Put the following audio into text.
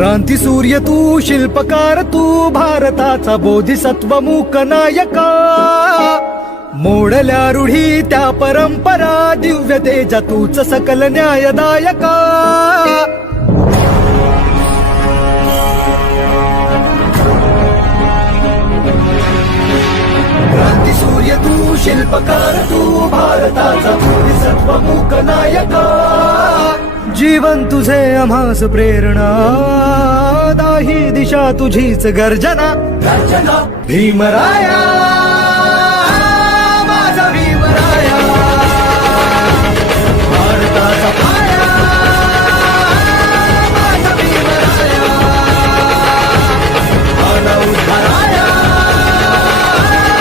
क्रांती सूर्य तू, शिल्पकार तू, भारताचा बोधिसत्व मूक नायका. मोडल्या रूढी त्या परंपरा, दिव्य तेजा तूच सकल न्यायदायका. क्रांती सूर्य तू, शिल्पकार तू, भारताचा बोधिसत्व मूक नायका. जीवन तुझे आम्हास प्रेरणा, दाही दिशा तुझीच गर्जना. भीमराया